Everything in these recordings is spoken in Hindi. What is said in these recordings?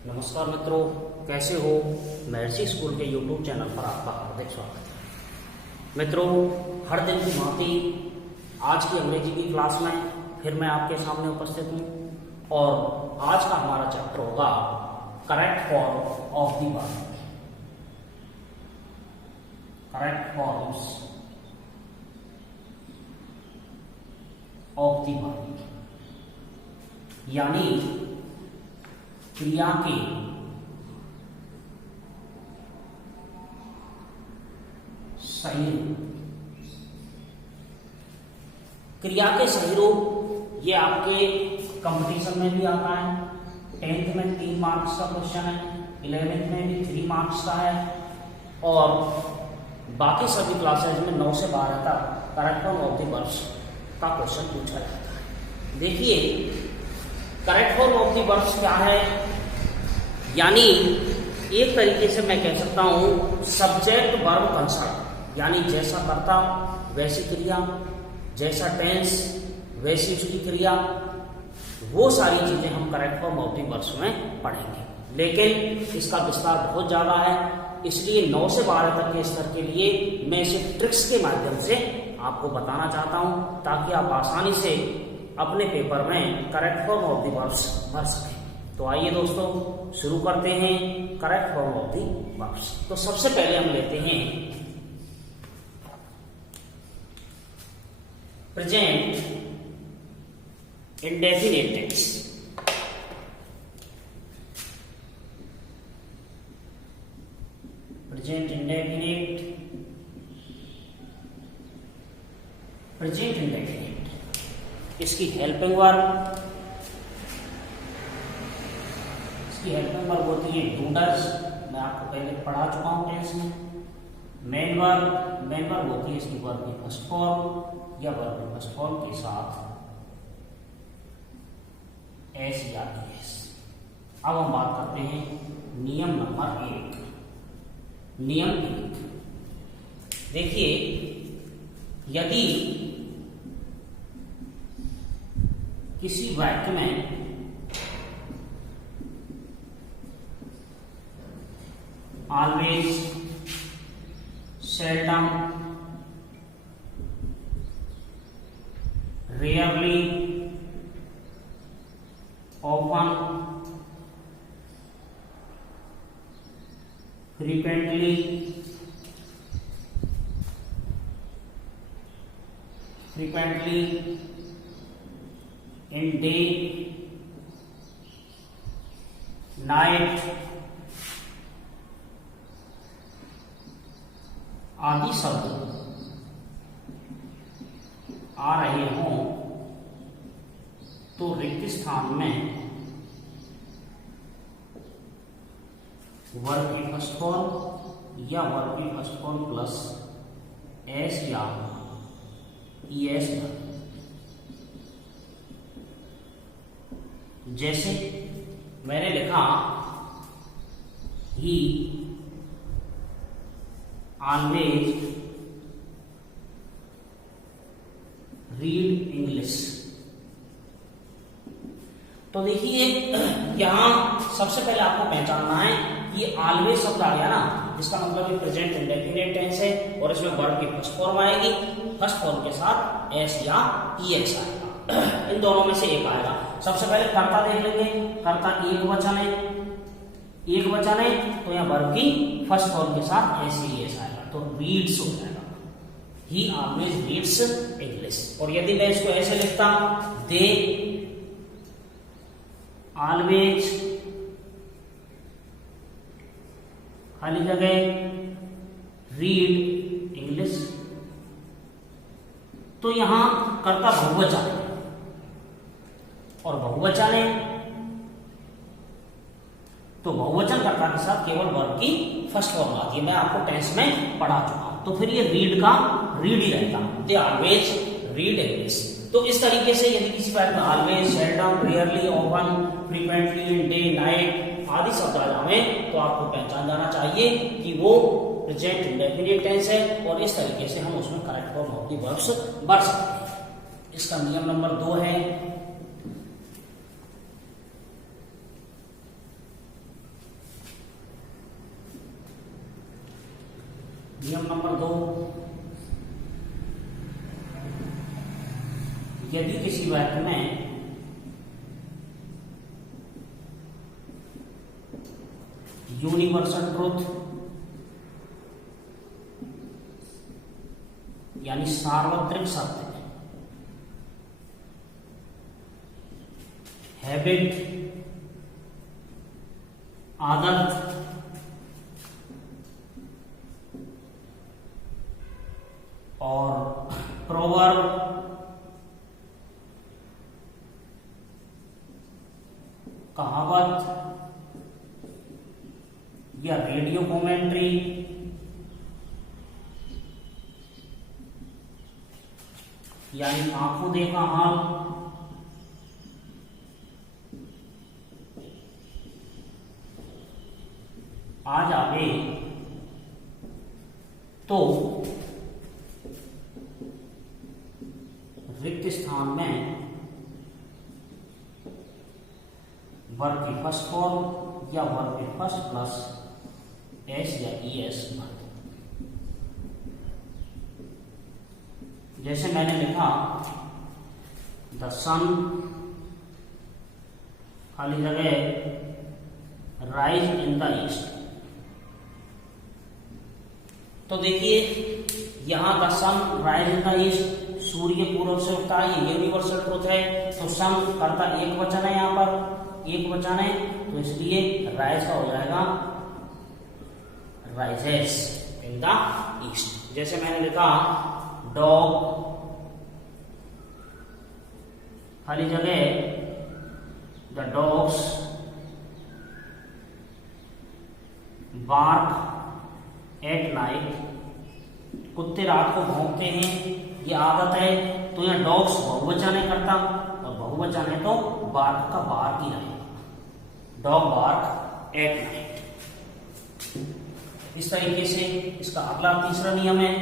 नमस्कार मित्रों, कैसे हो। महर्षि स्कूल के यूट्यूब चैनल पर आपका हार्दिक स्वागत है। मित्रों, हर दिन की भांति आज की अंग्रेजी की क्लास में फिर मैं आपके सामने उपस्थित हूँ और आज का हमारा चैप्टर होगा correct form of the verb. Correct forms of the verb, यानी क्रिया के सही रूप। क्रिया के सही रूप ये आपके कंपटीशन में भी आता है। 10th में 3 मार्क्स का क्वेश्चन है, 11th में भी 3 मार्क्स का है और बाकी सभी क्लासेज में 9 से 12 तक correct form of the verbs का क्वेश्चन पूछा जाता है। देखिए, correct form of the verbs क्या है, यानी एक तरीके से मैं कह सकता हूं सब्जेक्ट वर्ब कंसर्ट, यानी जैसा कर्ता वैसी क्रिया, जैसा टेंस वैसी उसकी क्रिया, वो सारी चीजें हम correct form of the verbs में पढ़ेंगे। लेकिन इसका विस्तार बहुत ज्यादा है, इसलिए 9 से 12 तक के स्तर के लिए मैं इसे ट्रिक्स के माध्यम से आपको बताना चाहता हूं ताकि आप आसानी से अपने पेपर में correct form of the verbs भर सकें। तो आइए दोस्तों, शुरू करते हैं correct form of the verbs. तो सबसे पहले हम लेते हैं present indefinite tense. Present indefinite, present indefinite, इसकी हेल्पिंग वर्ब, इसकी हेल्पिंग वर्ब होती है डू डज, मैं आपको पहले पढ़ा चुका हूं टेंस में। मेन वर्ब होती है इसकी वर्ब की फर्स्ट फॉर्म या वर्ब की फर्स्ट फॉर्म के साथ एस या एस। अब हम बात करते हैं नियम नंबर 1। नियम 1, देखिए, यदि किसी वाक्य में always, seldom, rarely, often, frequently, in day, night आदि शब्द आ रहे हों तो रिक्त स्थान में वर्ब की फर्स्ट फॉर्म या वर्ब की फर्स्ट फॉर्म प्लस एस या ईएस। जैसे मैंने लिखा ही ऑलवेज रीड इंग्लिश। तो देखिए, यहां सबसे पहले आपको पहचानना है कि ऑलवेज शब्द आ गया ना, जिसका मतलब प्रेजेंट इंडेफिनिट टेंस है और इसमें वर्ब की फर्स्ट फॉर्म आएगी, फर्स्ट फॉर्म के साथ एस या ईएस आएगा। इन दोनों में से एक आएगा। सबसे पहले कर्ता देख लेंगे। कर्ता एक वचन है तो यहाँ वर्ब की फर्स्ट फॉर्म के साथ एस या ईएस आएगा, तो रीड्स हो जाएगा। ही ऑलवेज रीड्स इंग्लिश। और यदि मैं इसको ऐसे लिखता, दे ऑलवेज, खाली जगह रीड इंग्लिश, तो यहां कर्ता बहुवचन है और बहुवचन है तो बहुवचन कर्ता के साथ केवल वर्ब की फर्स्ट फॉर्म आती है। मैं आपको टेंस में पढ़ा चुका हूं, तो फिर ये रीड का रीड ही रहता, दे ऑलवेज रीड इंग्लिश। तो इस तरीके से यदि किसी बात में always, seldom, rarely, often, frequently, in day, night आदि शब्द आ जाए तो आपको पहचान जाना चाहिए कि वो प्रेजेंट इंडेफिनिट टेंस है और इस तरीके से हम उसमें correct form of the verbs भर सकते हैं। इसका नियम नंबर 2 है यदि किसी वाक्य में यूनिवर्सल ट्रुथ यानी सार्वत्रिक सत्य, हैबिट आदत, और प्रोवर्ब कहावत या रेडियो कमेंट्री यानी आंखों देखा हाल, आ जावे तो रिक्त स्थान में वर्ब की फर्स्ट फॉर्म या वर्ब की फर्स्ट प्लस एस या ईएस भर। जैसे मैंने लिखा द सन, खाली जगह राइज इन द ईस्ट। तो देखिए यहां the sun rise in the east, सूर्य पूर्व से उगता है, ये यूनिवर्सल ट्रुथ है। तो सन करता एक वचन है, यहां पर एक वचन है, तो इसलिए राइज का हो जाएगा राइजेस इन द ईस्ट। जैसे मैंने लिखा डॉग, खाली जगह the dogs bark at night, कुत्ते रात को भौंकते हैं, ये आदत है। तो यहाँ डॉग्स बहुवचन है करता, और बहुवचन है तो बार्क का बार्क ही रहेगा, डॉग बार्क एट नाइट। इस तरीके से इसका अगला तीसरा नियम है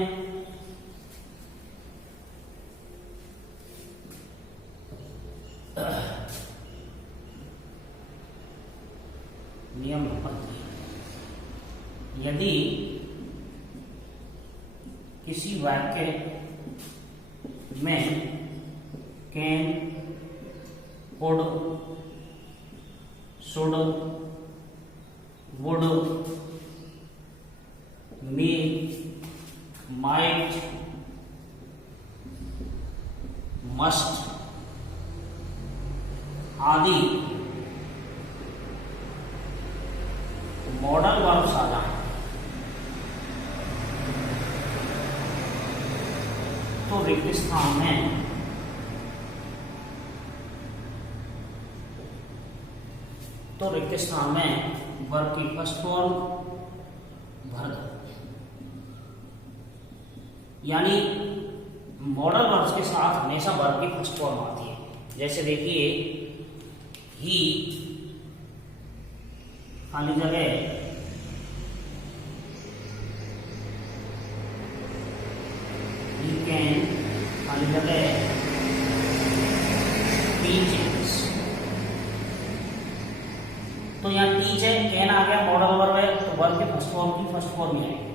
नियम नंबर 3, यदि किसी वाक्य में can, could, should, would, may, might, must आदि मॉडल वर्ब्स आ जाए तो रिक्त स्थान में वर्ब की फर्स्ट फॉर्म भर दो। यानी मॉडल वर्ब्स के साथ हमेशा वर्ब की फर्स्ट फॉर्म आती है। जैसे देखिए ही, खाली जगह ही कैन, खाली जगह टीच। तो यहाँ टीच है, कैन आ गया, मॉडल वर्ब है, तो वर्ब के फर्स्ट फॉर्म की फर्स्ट फॉर्म में आएगी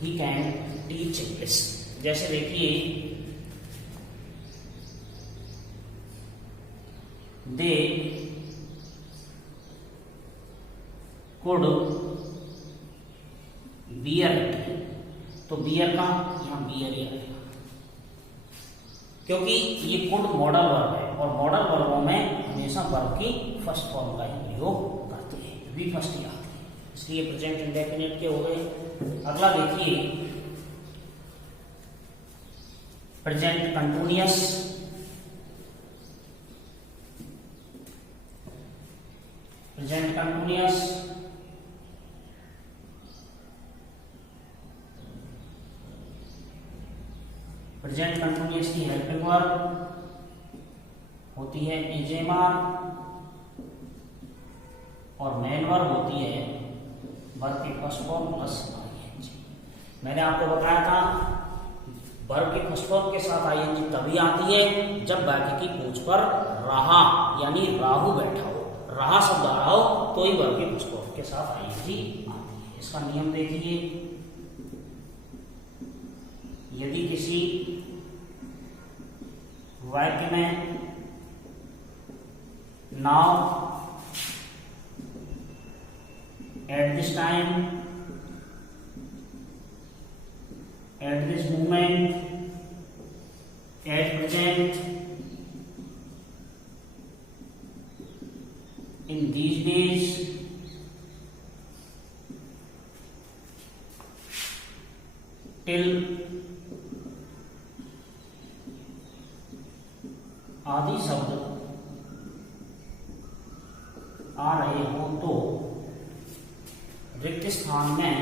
ही कैन टीच इंग्लिश। जैसे देखिए दे कुड बियर, तो बियर का यहां बियर ही आएगा, क्योंकि ये कुड मॉडल वर्ब है और मॉडल वर्बों में हमेशा वर्ब की फर्स्ट फॉर्म का ही प्रयोग करते हैं, वी फर्स्ट ही आती है, इसलिए प्रेजेंट इंडेफिनिट के हो गए। अगला देखिए present continuous, present continuous present continuous की हेल्पिंग वर्ब होती है इजेमार और मेन वर्ब होती है वर्ब की फर्स्ट फॉर्म प्लस आईएनजी। मैंने आपको बताया था वर्ब की फर्स्ट फॉर्म के साथ आईएनजी तभी आती है जब वाक्य की पूंछ पर रहा यानी राहु बैठा हो, रहा शब्द आ रहा हो, तो ही वर्ब की फर्स्ट फॉर्म के साथ आईएनजी आती है। इसका नियम देखिए, यदि किसी वाक्य में now, at this time, at this moment, at present, in these days, till आदि शब्द आ रहे हो तो रिक्त स्थान में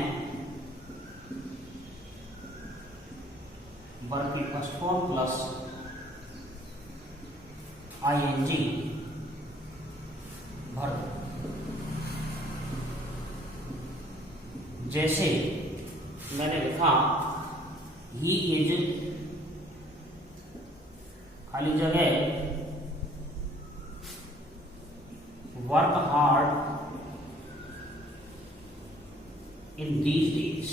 वर्ब की फर्स्ट फॉर्म प्लस ING भर दो। जैसे मैंने लिखा ही इज, खाली जगह, work hard in these days.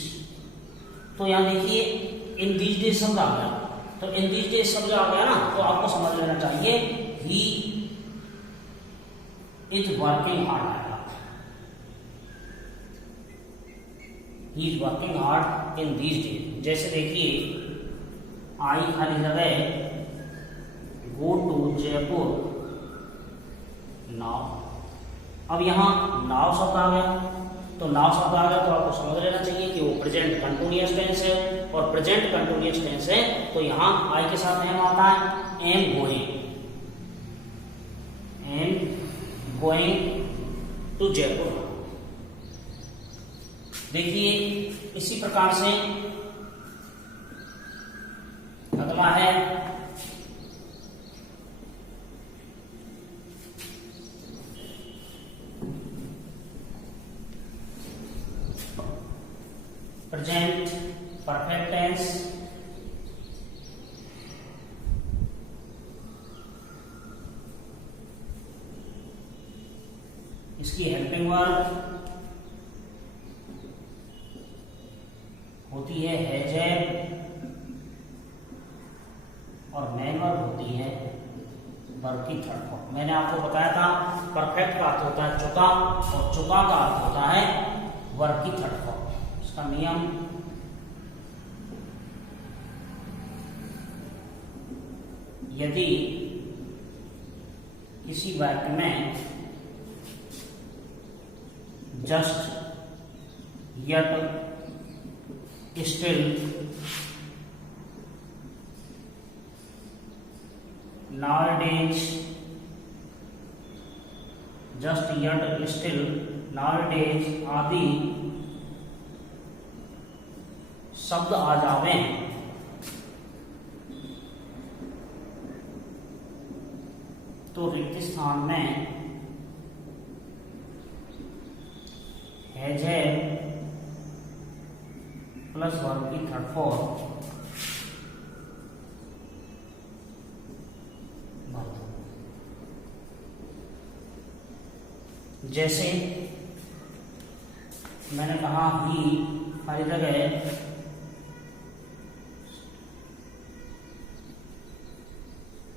तो यहां देखिए इन दीज डेज शब्द आ गया, तो इन दीज डेज शब्द आ गया ना, तो आपको समझ लेना चाहिए ही इज वर्किंग हार्ड आएगा, he is working hard in these days. जैसे देखिए आई खाली जगह गो टू जयपुर नाउ। अब यहां नाउ शब्द आ गया, तो नाउ शब्द आ गया तो आपको समझ लेना चाहिए कि वो प्रेजेंट कंटिन्यूअस टेंस है, और प्रेजेंट कंटिन्यूअस टेंस है तो यहां आई के साथ एम आता है, am going, am going to Jaipur. देखिए इसी प्रकार से अगला है प्रेजेंट परफेक्ट टेंस। इसकी हेल्पिंग वर्ब होती है हैज, और मेन वर्ब होती है वर्ब की थर्ड फॉर्म। मैंने आपको बताया था परफेक्ट का अर्थ होता है चुका, और चुका का अर्थ होता है वर्ब की थर्ड फॉर्म। इसका नियम यदि किसी वाक्य में just, yet, still, nowadays, just, yet, still, nowadays आदि शब्द आ जावे तो रिक्त स्थान में हैज है प्लस वर्ब की थर्ड फॉर्म भर दो। जैसे मैंने कहा ही हर जगह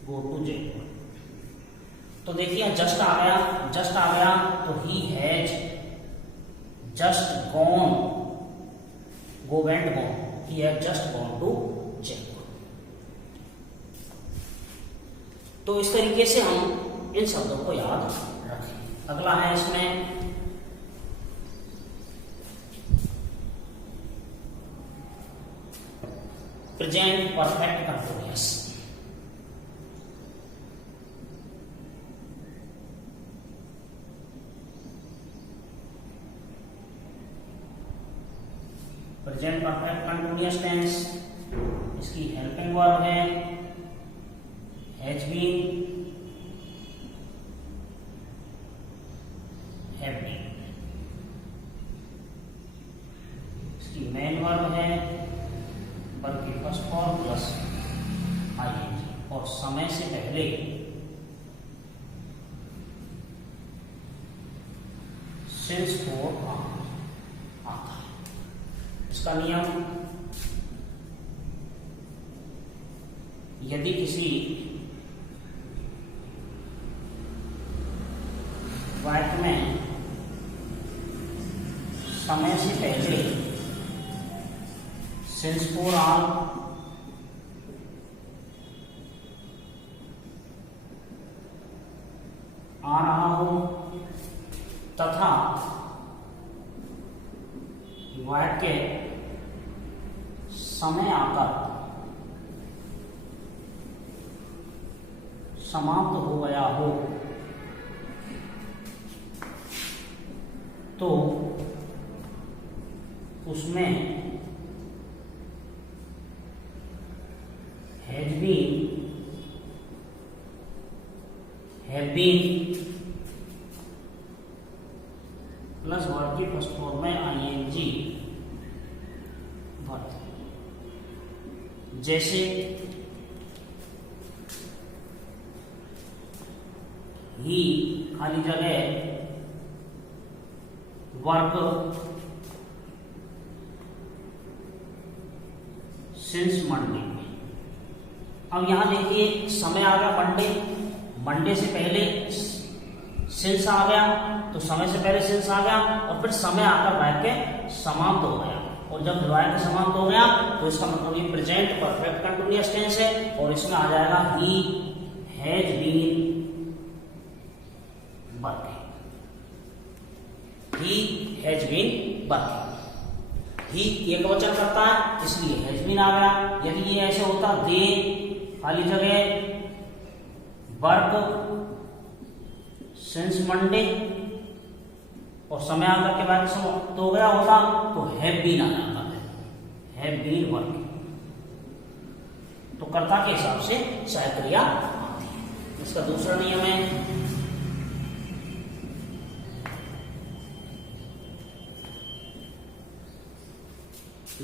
गो टू जयपुर, तो देखिए जस्ट आ गया, जस्ट आ गया तो he has just gone, go went gone, he has just gone to Jaipur. तो इस तरीके से हम इन शब्दों को याद रखें। अगला है इसमें present perfect continuous. Present perfect continuous tense, इसकी हेल्पिंग वर्ब है हैज बीन, हैव बीन। इसकी मेन वर्ब है वर्ब की फर्स्ट फॉर्म प्लस आईएनजी, और समय से पहले सिंस फोर आता है। इसका नियम यदि किसी समय से पहले सिंस फोर आल आ रहा हो तथा वाक्य समय आकर समाप्त हो गया हो तो उसमें हैव बीन प्लस वर्ब की फर्स्ट फॉर्म में आईएनजी वर्ब। जैसे ही खाली जगह वर्क सिंस मंडे। अब यहां देखिए समय आ गया मंडे, मंडे से पहले सिंस आ गया तो समय से पहले सिंस आ गया और फिर समय आकर वाक्य समाप्त हो गया। और जब वाक्य समाप्त हो गया तो इसका मतलब ये प्रेजेंट परफेक्ट कंटिन्यूअस टेंस है और इसमें आ जाएगा he has been working. He has been working. He एक वचन करता है इसलिए हैज बीन आ गया। यदि ये ऐसे होता दे खाली जगह वर्क सिंस मंडे और समय आकर के बाद समाप्त हो गया होता तो हैव बीन आ जाता है, हैव बीन वर्किंग। तो कर्ता के हिसाब से सहायक क्रिया आती है। इसका दूसरा नियम है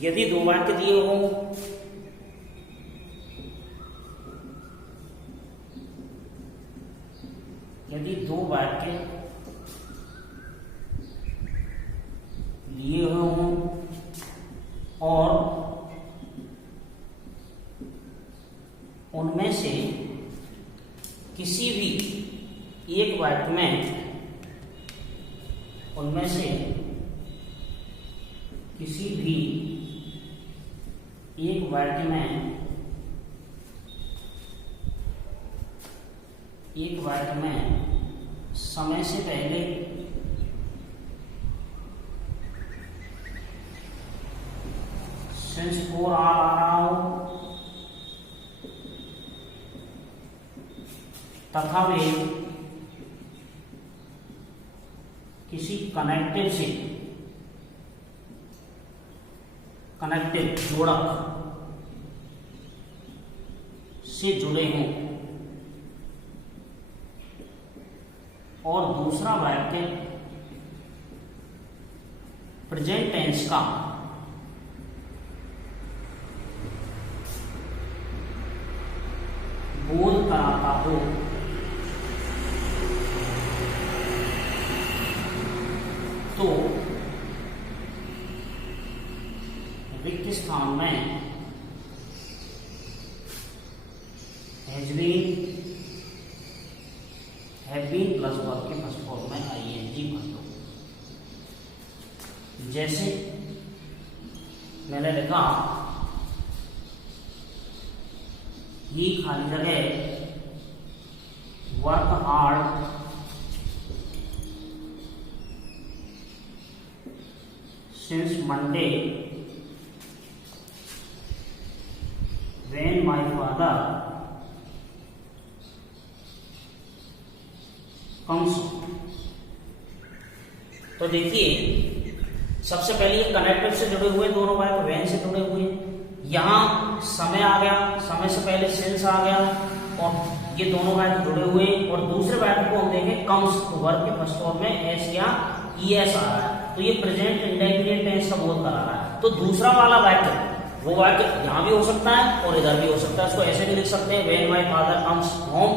यदि दो वाक्य दिए हों यदि दो वाक्य लिए हुए हों और उनमें से किसी भी एक वाक्य में उनमें से किसी भी एक वाक्य में समय से पहले सिंस फोर आ रहा हो तथा वे किसी कनेक्टिव जोड़क से जुड़े हों और दूसरा वाक्य प्रेजेंट टेंस का बोध कराता हो तो रिक्त स्थान में हैव बीन प्लस वर्ब की फर्स्ट फॉर्म में आईएनजी भर दो। जैसे मैंने लिखा ही खाली जगह work hard since Monday when my father comes। तो देखिए सबसे पहले ये कनेक्टिव से जुड़े हुए दोनों वाक्य when से जुड़े हुए, यहां समय आ गया, समय से पहले सिंस आ गया और ये दोनों वाक्य जुड़े हुए और दूसरे वाक्य को हम देखें कम्स तो वर्ब के फर्स्ट फॉर्म में एस या ईएस आ रहा है तो ये प्रेजेंट इंडेफिनिट टेंस का बोध करा रहा है। तो दूसरा वाला वाक्य वो वाक्य यहां भी हो सकता है और इधर भी हो सकता है। इसको ऐसे भी लिख सकते हैं when my father comes home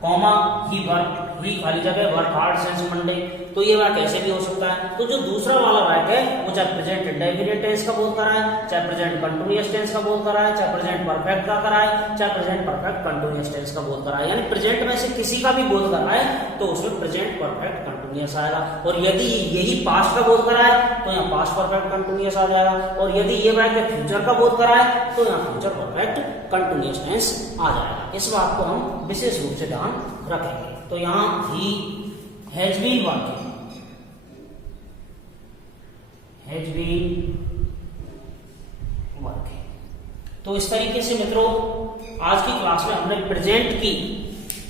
comma he work he खाली जगह वर्क हार्ड सिंस मंडे, तो ये वाक्य ऐसे भी हो सकता है। तो जो दूसरा वाला वाक्य है वो चाहे प्रेजेंट इंडेफिनिट टेंस का बोध कर रहा है, चाहे प्रेजेंट कंटीन्यूअस टेंस का बोध कर रहा है, चाहे प्रेजेंट परफेक्ट का कर रहा है, चाहे प्रेजेंट परफेक्ट कंटीन्यूअस टेंस का बोध कर रहा है, यानी प्रेजेंट में से किसी का भी बोध कर रहा है तो उसमें प्रेजेंट परफेक्ट कंटीन्यूअस आएगा। और यदि यही पास्ट का बोध कर रहा है तो यहाँ पास्ट परफेक्ट कंटीन्यूअस आ जाएगा, और यदि ये वाक्य फ्यूचर का बोध कर रहा है तो यहाँ फ्यूचर परफेक्ट कंटीन्यूअस टेंस आ जाएगा। इस बात को हम विशेष रूप से ध्यान रखेंगे। तो यहाँ ही हैज बीन वाक्य, हैज बीन वाक्य। तो इस तरीके से मित्रों आज की क्लास में हमने प्रेजेंट की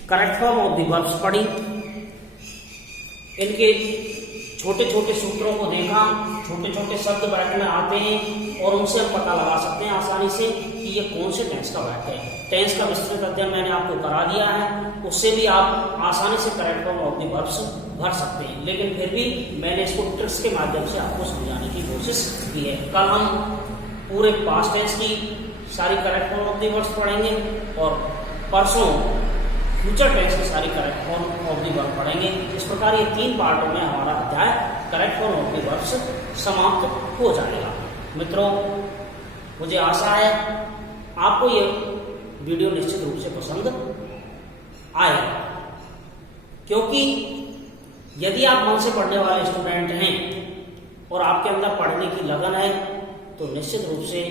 correct form of the verbs पढ़ी, इनके छोटे छोटे सूत्रों को देखा, छोटे छोटे शब्द वाक्य में आते हैं और उनसे हम पता लगा सकते हैं आसानी से कि ये कौन से टेंस का वाक्य है। टेंस का विस्तृत अध्ययन मैंने आपको करा दिया है, उससे भी आप आसानी से correct form of the verbs भर सकते हैं, लेकिन फिर भी मैंने इसको ट्रिक्स के माध्यम से आपको समझाने की कोशिश की है। कल हम पूरे पास्ट टेंस की सारी correct form of the verbs पढ़ेंगे और परसों फ्यूचर टेंस की सारी correct form of the verb पढ़ेंगे। इस प्रकार ये 3 पार्टों में हमारा अध्याय correct form of the verbs समाप्त हो जाएगा। मित्रों मुझे आशा है आपको ये वीडियो निश्चित रूप से पसंद आएगा, क्योंकि यदि आप मन से पढ़ने वाले स्टूडेंट हैं और आपके अंदर पढ़ने की लगन है तो निश्चित रूप से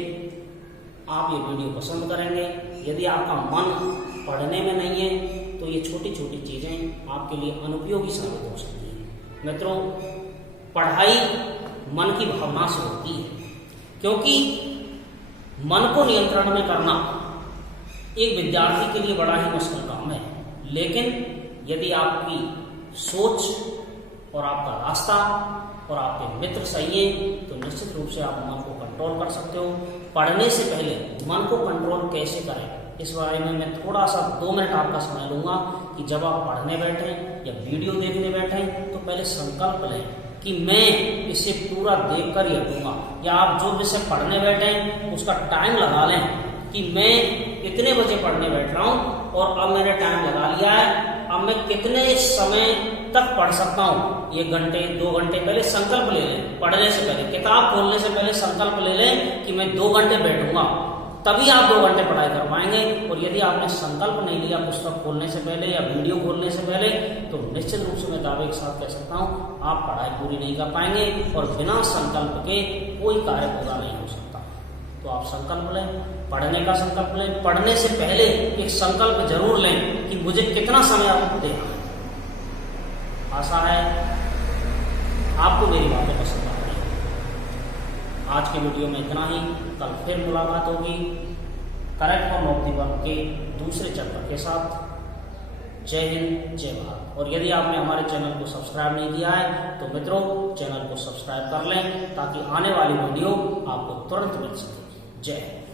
आप ये वीडियो पसंद करेंगे। यदि आपका मन पढ़ने में नहीं है तो ये छोटी छोटी चीजें आपके लिए अनुपयोगी साबित हो सकती हैं। मित्रों पढ़ाई मन की भावना से होती है, क्योंकि मन को नियंत्रण में करना एक विद्यार्थी के लिए बड़ा ही मुश्किल काम है, लेकिन यदि आपकी सोच और आपका रास्ता और आपके मित्र सही है तो निश्चित रूप से आप मन को कंट्रोल कर सकते हो। पढ़ने से पहले मन को कंट्रोल कैसे करें इस बारे में मैं थोड़ा सा 2 मिनट आपका समय लूंगा कि जब आप पढ़ने बैठे या वीडियो देखने बैठे तो पहले संकल्प लें कि मैं इसे पूरा देखकर ही हटूंगा, या आप जो विषय पढ़ने बैठे उसका टाइम लगा लें कि मैं इतने बजे पढ़ने बैठ रहा हूं और अब मैंने टाइम लगा लिया है, अब मैं कितने समय तक पढ़ सकता हूं, 1 घंटे 2 घंटे। पहले संकल्प ले लें, पढ़ने से पहले किताब खोलने से पहले संकल्प ले लें कि मैं 2 घंटे बैठूंगा, तभी आप 2 घंटे पढ़ाई कर पाएंगे। और यदि आपने संकल्प नहीं लिया पुस्तक खोलने से पहले या वीडियो खोलने से पहले तो निश्चित रूप से मैं दावे के साथ कह सकता हूं आप पढ़ाई पूरी नहीं कर पाएंगे और बिना संकल्प के कोई कार्य पूरा नहीं हो सकता। तो आप संकल्प लें, पढ़ने का संकल्प लें, पढ़ने से पहले एक संकल्प जरूर लें कि मुझे कितना समय आपको देना है। आशा है आपको मेरी बातें पसंद आ रही है। आज के वीडियो में इतना ही, कल फिर मुलाकात होगी correct form of the verb के दूसरे चैप्टर के साथ। जय हिंद जय भारत। और यदि आपने हमारे चैनल को सब्सक्राइब नहीं किया है तो मित्रों चैनल को सब्सक्राइब कर लें ताकि आने वाली वीडियो आपको तुरंत मिल सके। जय हिंद।